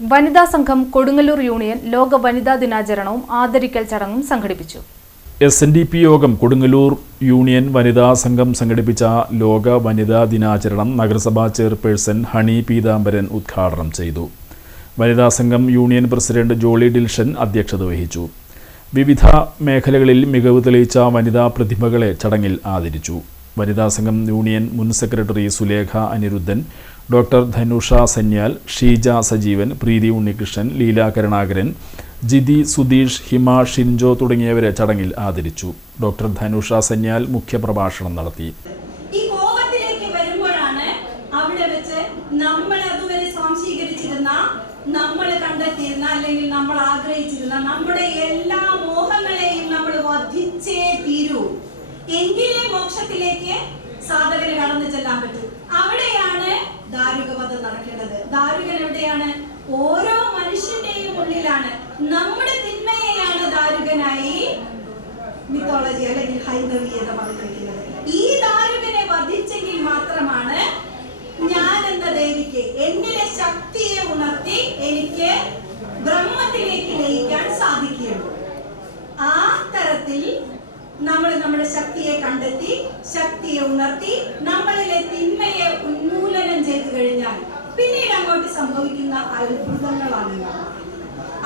വനിതാ സംഘം കൊടുങ്ങല്ലൂർ യൂണിയൻ ലോക വനിതാ ദിനാചരണവും ആദരിക്കൽ ചടങ്ങും സംഘടിപ്പിച്ചു. SNDP യോഗം കൊടുങ്ങല്ലൂർ യൂണിയൻ വനിതാ സംഘം സംഘടിപ്പിച്ച ലോക വനിതാ ദിനാചരണം നഗരസഭാ ചെയർപേഴ്സൺ ഹണി പീതാംബരൻ ഉദ്ഘാടനം ചെയ്തു. വനിതാ സംഘം യൂണിയൻ പ്രസിഡന്റ് ജോളി ഡിൽഷൻ അധ്യക്ഷത വഹിച്ചു. വിവിധ മേഖലകളിൽ മികവ് തെളിയിച്ച വനിതാ പ്രതിഭകളെ ചടങ്ങിൽ ആദരിച്ചു. വനിതാ സംഘം യൂണിയൻ മുൻ സെക്രട്ടറി സുലേഖ അനിരുദ്ധൻ, ഡോക്ടർ ധനുഷ സന്യാൽ, ഷീജ സജീവൻ, പ്രീതി ഉണ്ണികൃഷ്ണൻ, ലീല കരുണാകരൻ, ജിതി സുധീഷ്, ഹിമ ഷിൻജോ തുടങ്ങിയവരെ ചടങ്ങിൽ ആദരിച്ചു. ഡോക്ടർ ധനുഷ സന്യാൽ മുഖ്യപ്രഭാഷണം നടത്തി. നമ്മൾ കണ്ടെത്തിയിരുന്ന അല്ലെങ്കിൽ നമ്മൾ ആഗ്രഹിച്ചിരുന്ന നമ്മുടെ എല്ലാ മോഹങ്ങളെയും നമ്മൾ വധിച്ചേ തീരൂ, എങ്കിലേ മോക്ഷത്തിലേക്ക് സാധകന് കടന്നു ചെല്ലാൻ പറ്റൂ. അവിടെയാണ് ദാരുകവധം നടക്കേണ്ടത്. ദാരുകൻ എവിടെയാണ്? ഓരോ മനുഷ്യന്റെയും ഉള്ളിലാണ്. നമ്മുടെ തിന്മയെയാണ് ദാരുകനായി മിത്തോളജി അല്ലെങ്കിൽ ഹൈന്ദവീയത പറഞ്ഞിരിക്കുന്നത്. ഈ ദാരുകനെ വധിച്ചെങ്കിൽ മാത്രമാണ് ഞാൻ എന്ന ദേവിക്ക് എന്നിലെ ശക്തിയെ ഉണർത്തി എനിക്ക് ബ്രഹ്മത്തിലേക്ക് ലയിക്കാൻ സാധിക്കുകയുള്ളൂ. ആ തരത്തിൽ നമ്മൾ നമ്മുടെ ശക്തിയെ കണ്ടെത്തി, ശക്തിയെ ഉണർത്തി, നമ്മളിലെ തിന്മയെ ഉന്മൂലനം ചെയ്തു കഴിഞ്ഞാൽ പിന്നീട് അങ്ങോട്ട് സംഭവിക്കുന്ന അത്ഭുതങ്ങളാണ്.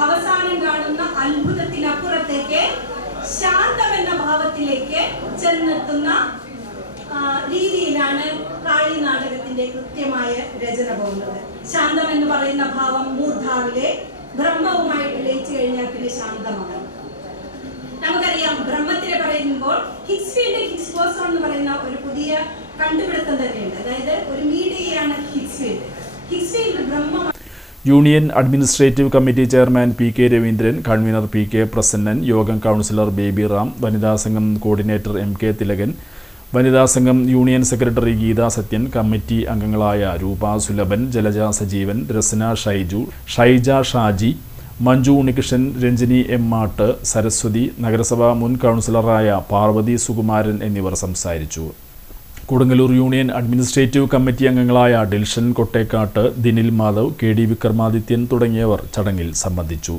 അവസാനം കാണുന്ന അത്ഭുതത്തിനപ്പുറത്തേക്ക് ശാന്തം എന്ന ഭാവത്തിലേക്ക് ചെന്നെത്തുന്ന രീതിയിലാണ് കാളി നാടകത്തിന്റെ കൃത്യമായ രചന പോകുന്നത്. ശാന്തം എന്ന് പറയുന്ന ഭാവം മൂർധാവിലെ ബ്രഹ്മവുമായിട്ട് ലയിച്ചു കഴിഞ്ഞാൽ പിന്നെ ശാന്തമാണ്. നമുക്കറിയാം, ബ്രഹ്മത്തിനെ പറയുമ്പോൾ ഹിഗ്സ് ഫീൽഡ്, ഹിഗ്സ് ബോസോൺ എന്ന് പറയുന്ന ഒരു പുതിയ കണ്ടുപിടുത്തം തന്നെയുണ്ട്. അതായത് ഒരു മീഡിയയാണ് Higgs field. Higgs field Brahma. Union administrative committee chairman PK Raveendran, convener PK Prasannan, യോഗം കൗൺസിലർ ബേബി റാം, വനിതാ സംഘം കോർഡിനേറ്റർ MK തിലകൻ, വനിതാ സംഘം union secretary Geetha Sathyan, committee അംഗങ്ങളായ രൂപ സുലഭൻ, ജലജ സജീവൻ, രസന ഷൈജു, ഷൈജ ഷാജി, മഞ്ജു ഉണ്ണികൃഷ്ണൻ, രഞ്ജിനി M മാട്ട്, സരസ്വതി, നഗരസഭാ മുൻ കൗൺസിലറായ പാർവതി സുകുമാരൻ എന്നിവർ സംസാരിച്ചു. കൊടുങ്ങല്ലൂർ യൂണിയൻ അഡ്മിനിസ്ട്രേറ്റീവ് കമ്മിറ്റി അംഗങ്ങളായ ഡിൽഷൻ കൊട്ടേക്കാട്ട്, ദിനിൽ മാധവ്, KD വിക്രമാദിത്യൻ തുടങ്ങിയവർ ചടങ്ങിൽ സംബന്ധിച്ചു.